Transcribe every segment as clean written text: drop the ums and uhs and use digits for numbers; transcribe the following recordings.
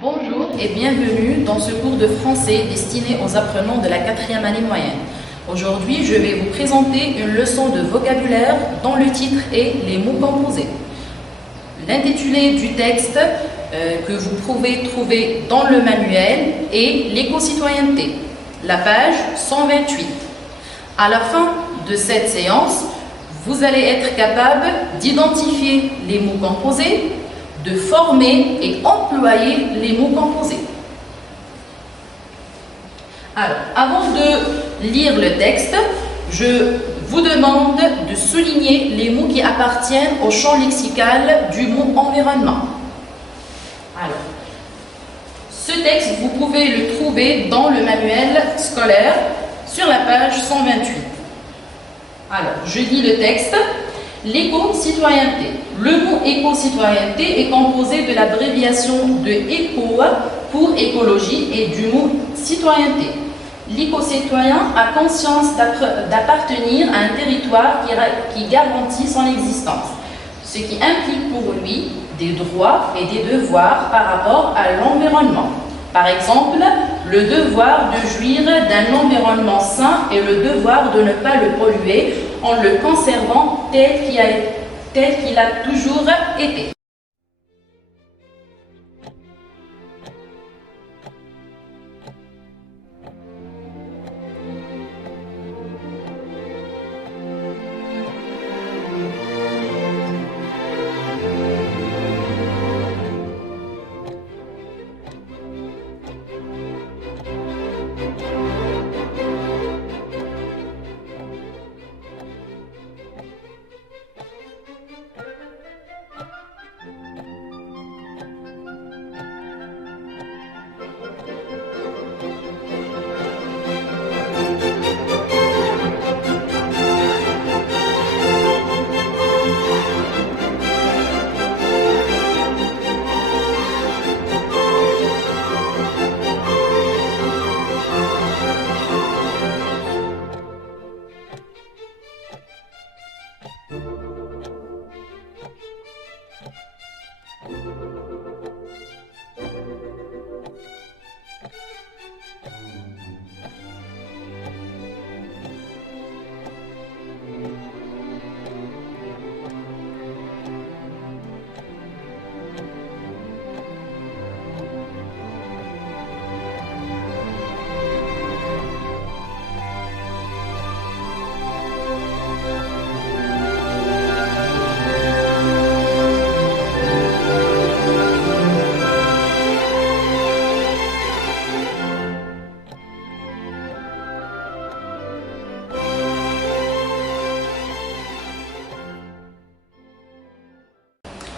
Bonjour et bienvenue dans ce cours de français destiné aux apprenants de la 4e année moyenne. Aujourd'hui, je vais vous présenter une leçon de vocabulaire dont le titre est « Les mots composés ». L'intitulé du texte que vous pouvez trouver dans le manuel est « L'éco-citoyenneté », la page 128. À la fin de cette séance, vous allez être capable d'identifier les mots composés, de former et employer les mots composés. Alors, avant de lire le texte, je vous demande de souligner les mots qui appartiennent au champ lexical du mot environnement. Alors, ce texte, vous pouvez le trouver dans le manuel scolaire sur la page 128. Alors, je lis le texte. L'éco-citoyenneté. Le mot éco-citoyenneté est composé de l'abréviation de éco pour écologie et du mot citoyenneté. L'éco-citoyen a conscience d'appartenir à un territoire qui garantit son existence, ce qui implique pour lui des droits et des devoirs par rapport à l'environnement. Par exemple, le devoir de jouir d'un environnement sain et le devoir de ne pas le polluer en le conservant tel qu'il a toujours été.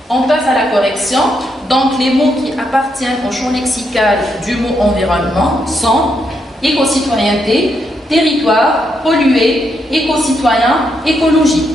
On passe à la correction. Donc, les mots qui appartiennent au champ lexical du mot environnement sont éco-citoyenneté, territoire, pollué, éco-citoyen, écologie.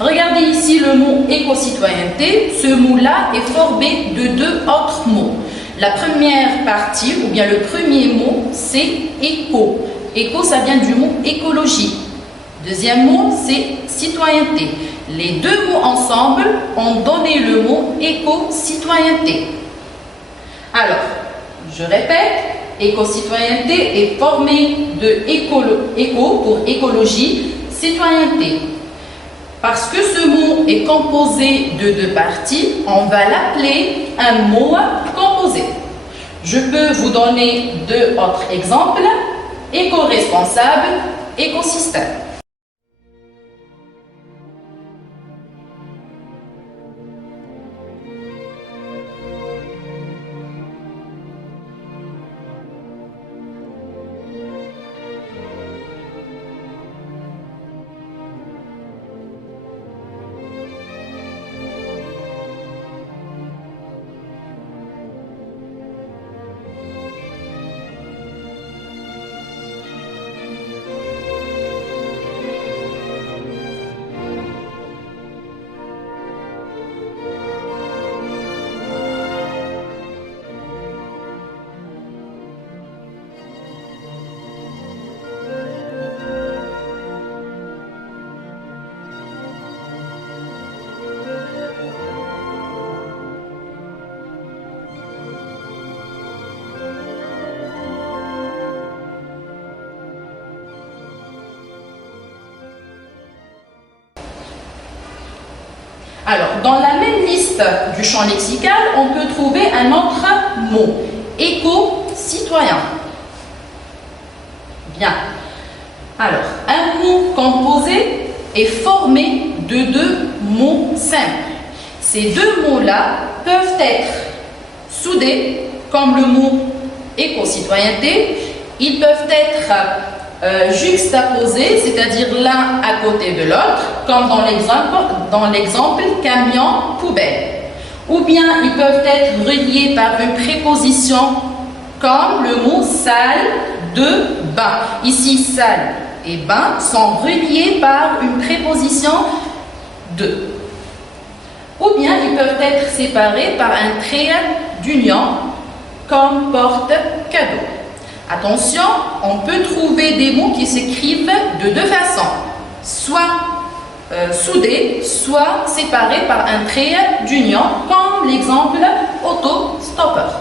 Regardez ici le mot éco-citoyenneté. Ce mot-là est formé de deux autres mots. La première partie, ou bien le premier mot, c'est éco. Éco, ça vient du mot écologie. Deuxième mot, c'est citoyenneté. Les deux mots ensemble ont donné le mot éco-citoyenneté. Alors, je répète, éco-citoyenneté est formé de éco pour écologie, citoyenneté. Éco-citoyenneté est formé de deux mots ensemble ont donné le mot éco-citoyenneté. Alors, je répète, éco-citoyenneté est formé de éco pour écologie, citoyenneté. Alors, je répète, éco-citoyenneté est formé de éco pour écologie, citoyenneté. Parce que ce mot est composé de deux parties, on va l'appeler un mot composé. Je peux vous donner deux autres exemples. Éco-responsable, écosystème. Alors, dans la même liste du champ lexical, on peut trouver un autre mot, éco-citoyen. Bien. Alors, un mot composé est formé de deux mots simples. Ces deux mots-là peuvent être soudés, comme le mot éco-citoyenneté. Ils peuvent être juxtaposés, c'est-à-dire l'un à côté de l'autre, comme dans l'exemple camion-poubelle. Ou bien ils peuvent être reliés par une préposition comme le mot salle de bain. Ici, salle et bain sont reliés par une préposition de. Ou bien ils peuvent être séparés par un trait d'union comme porte-cadeau. Attention, on peut trouver des mots qui s'écrivent de deux façons, soit soudés, soit séparés par un trait d'union, comme l'exemple auto-stopper.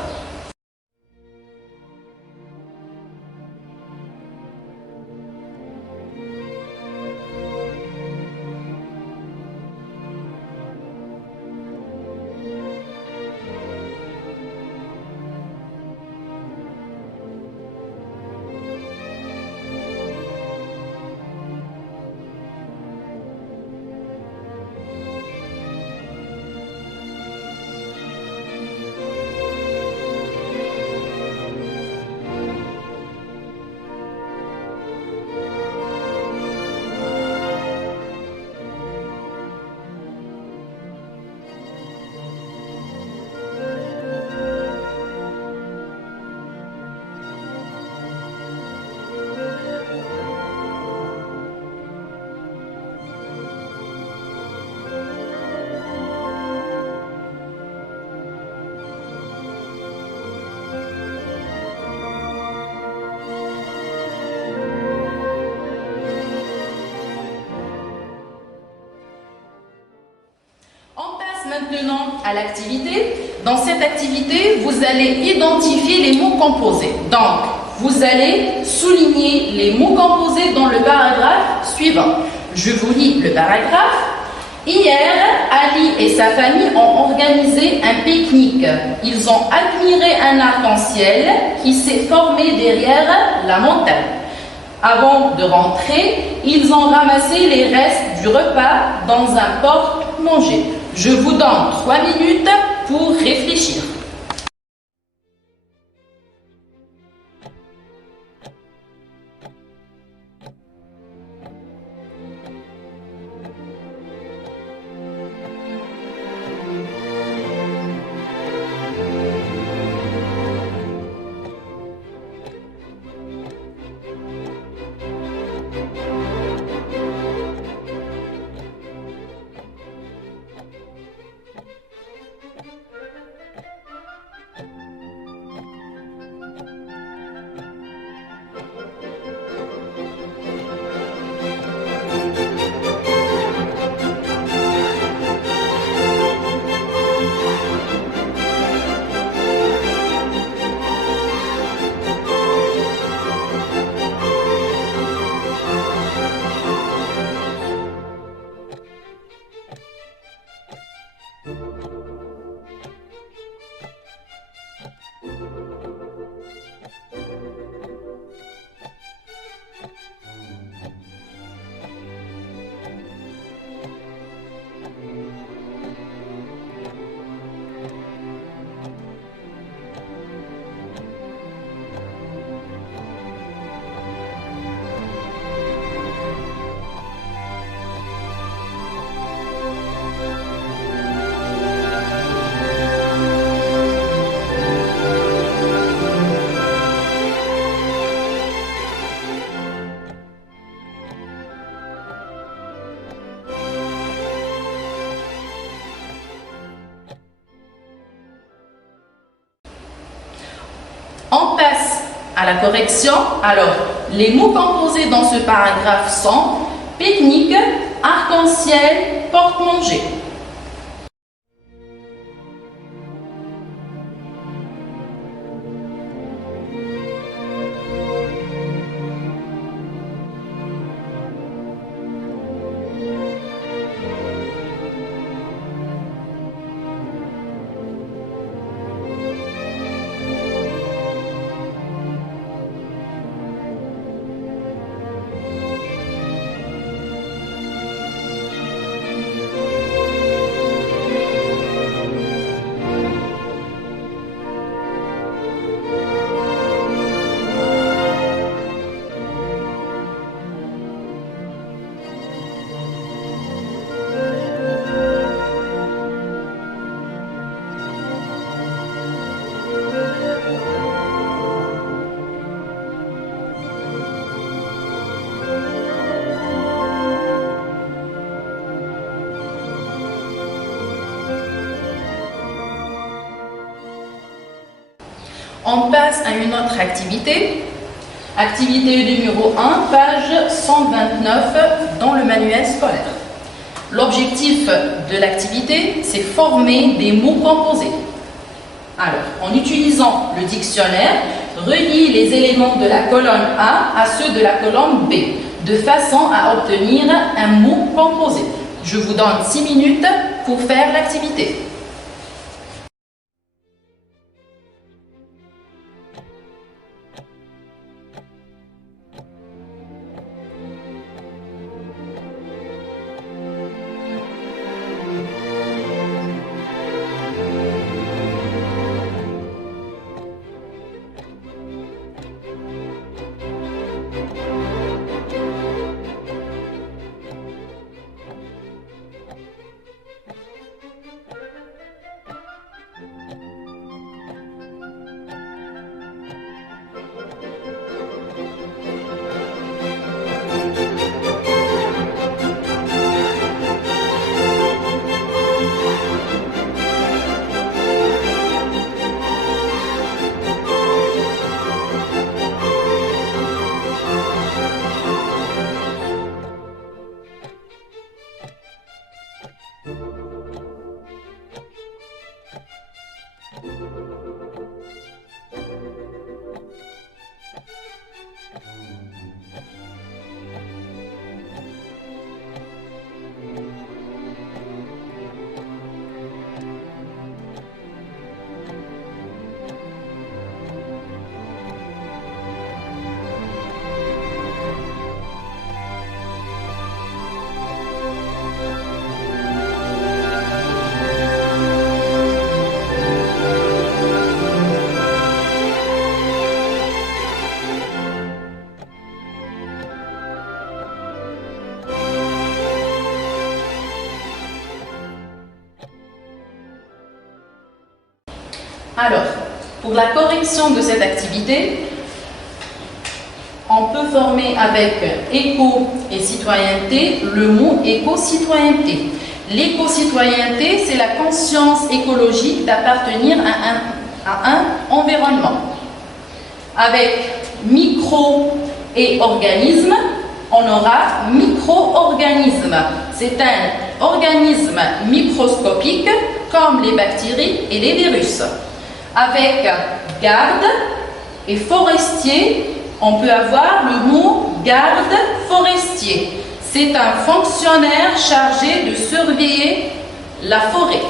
Maintenant à l'activité. Dans cette activité, vous allez identifier les mots composés. Donc, vous allez souligner les mots composés dans le paragraphe suivant. Je vous lis le paragraphe. Hier, Ali et sa famille ont organisé un pique-nique. Ils ont admiré un arc-en-ciel qui s'est formé derrière la montagne. Avant de rentrer, ils ont ramassé les restes du repas dans un porte-manger. Je vous donne 3 minutes pour réfléchir. On passe à la correction. Alors, les mots composés dans ce paragraphe sont pique-nique, arc-en-ciel, porte-manger. On passe à une autre activité. Activité numéro 1, page 129 dans le manuel scolaire. L'objectif de l'activité, c'est former des mots composés. Alors, en utilisant le dictionnaire, relie les éléments de la colonne A à ceux de la colonne B, de façon à obtenir un mot composé. Je vous donne 6 minutes pour faire l'activité. Alors, pour la correction de cette activité, on peut former avec éco et citoyenneté le mot éco-citoyenneté. L'éco-citoyenneté, c'est la conscience écologique d'appartenir à un environnement. Avec micro et organisme, on aura micro-organisme. C'est un organisme microscopique comme les bactéries et les virus. Avec garde et forestier, on peut avoir le mot garde forestier. C'est un fonctionnaire chargé de surveiller la forêt.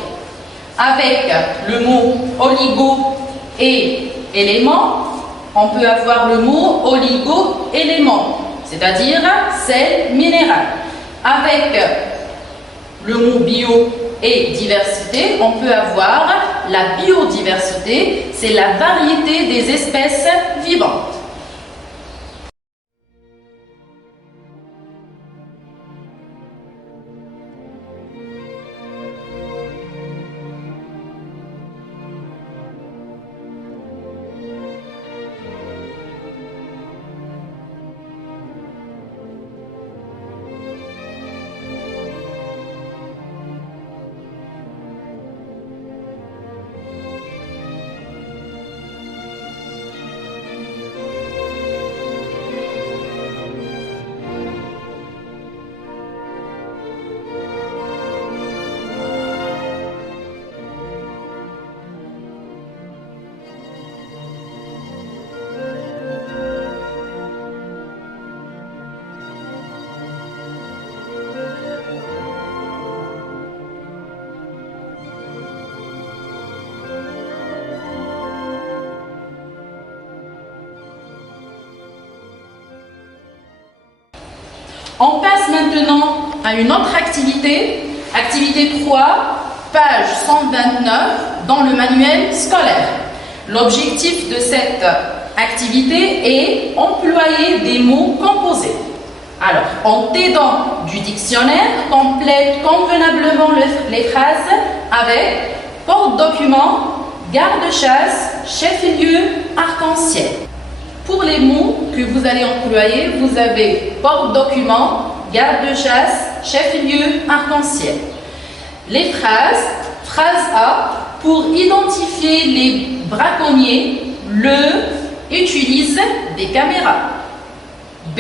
Avec le mot oligo et élément, on peut avoir le mot oligo-élément, c'est-à-dire sel minéral. Avec le mot bio et diversité, on peut avoir la biodiversité, c'est la variété des espèces vivantes. On passe maintenant à une autre activité, activité 3, page 129 dans le manuel scolaire. L'objectif de cette activité est employer des mots composés. Alors, en t'aidant du dictionnaire, complète convenablement les phrases avec porte-document, garde-chasse, chef-lieu, arc-en-ciel. Pour les mots que vous allez employer, vous avez porte-document, garde-chasse, chef-lieu, arc-en-ciel. Les phrases, phrase A, pour identifier les braconniers, utilise des caméras. B,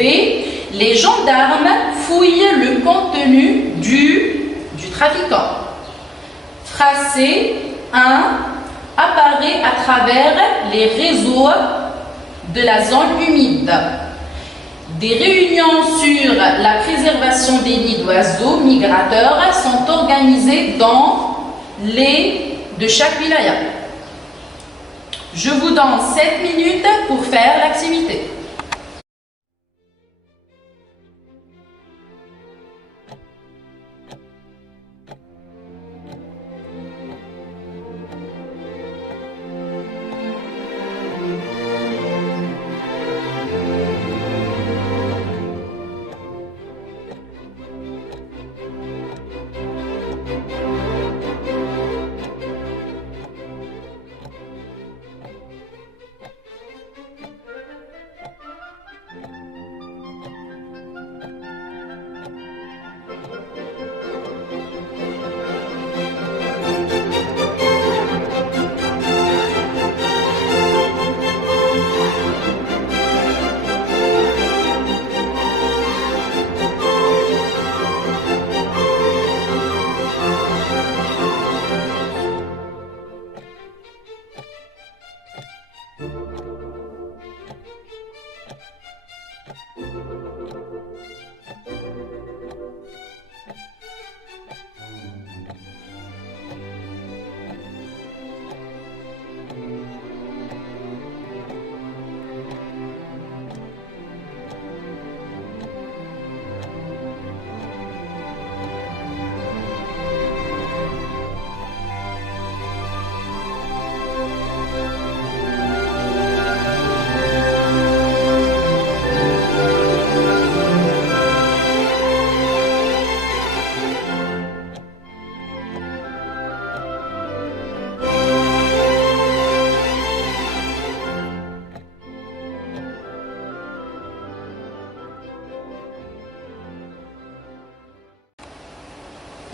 les gendarmes fouillent le contenu du trafiquant. Phrase C, 1, apparaît à travers les réseaux de la zone humide. Des réunions sur la préservation des nids d'oiseaux migrateurs sont organisées dans les de chaque wilaya. Je vous donne 7 minutes pour faire l'activité.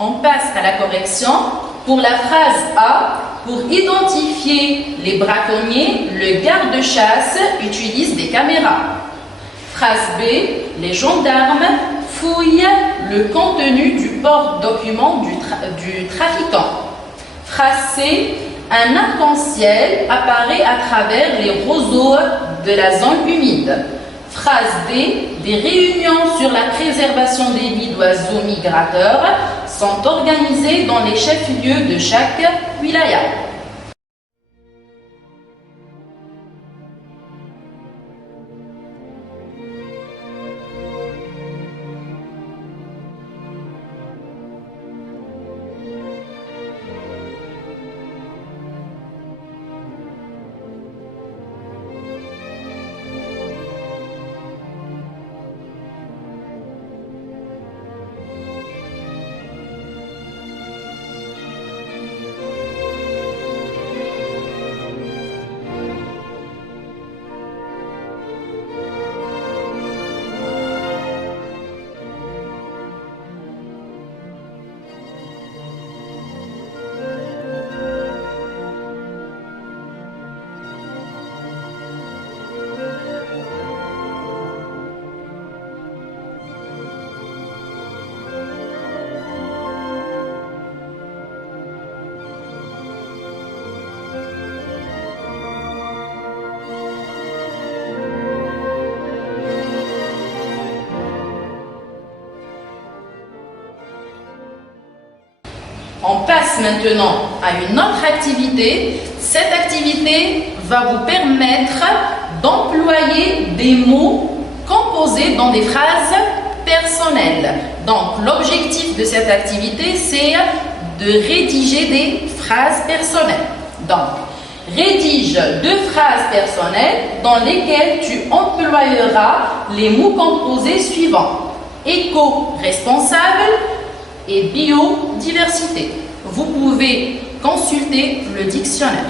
On passe à la correction. Pour la phrase A, pour identifier les braconniers, le garde-chasse utilise des caméras. Phrase B, les gendarmes fouillent le contenu du porte-document du trafiquant. Phrase C, un arc-en-ciel apparaît à travers les roseaux de la zone humide. Phrase D, des réunions sur la préservation des nids d'oiseaux migrateurs sont organisées dans les chefs-lieux de chaque wilaya. On passe maintenant à une autre activité. Cette activité va vous permettre d'employer des mots composés dans des phrases personnelles. Donc, l'objectif de cette activité, c'est de rédiger des phrases personnelles. Donc, rédige 2 phrases personnelles dans lesquelles tu employeras les mots composés suivants. Éco-responsable et biodiversité. Vous pouvez consulter le dictionnaire.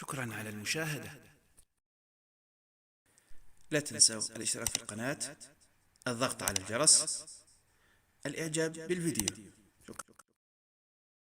شكرا على المشاهدة. لا تنسوا الاشتراك في القناة، الضغط على الجرس، الإعجاب بالفيديو.